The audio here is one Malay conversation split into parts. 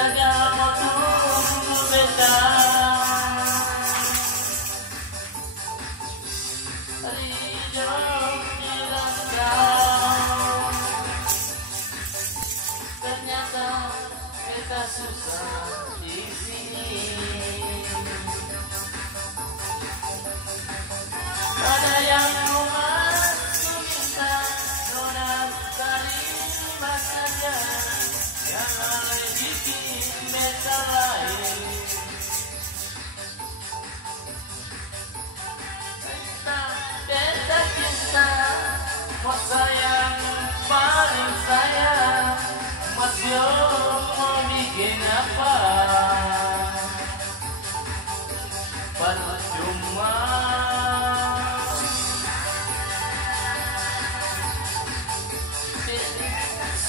segala tuh beta hidup di rantau. Ternyata kita susah di sini. Ada yang aku minta, orang terima saja. Jangan bikin beta lain. Beta cinta, mau sayang paling sayang. Mas Yo mau bikin apa? Percuma.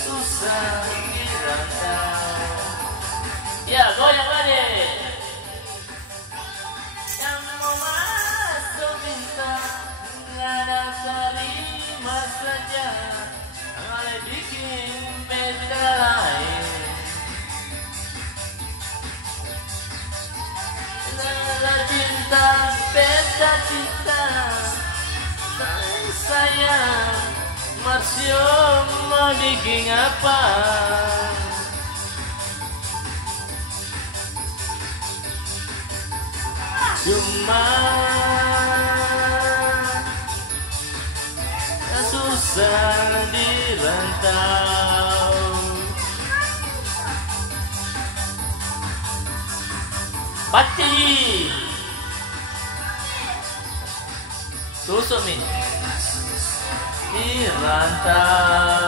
Susah dirantau. Ya, goyang lagi. Yang mau masuk minta, nggak ada terima saja. Malah bikin beda lain. Nggak cinta, beda cinta. Sayang, Marsio mau bikin apa? Cuma susah dirantau. Pati tusuk nih dirantau.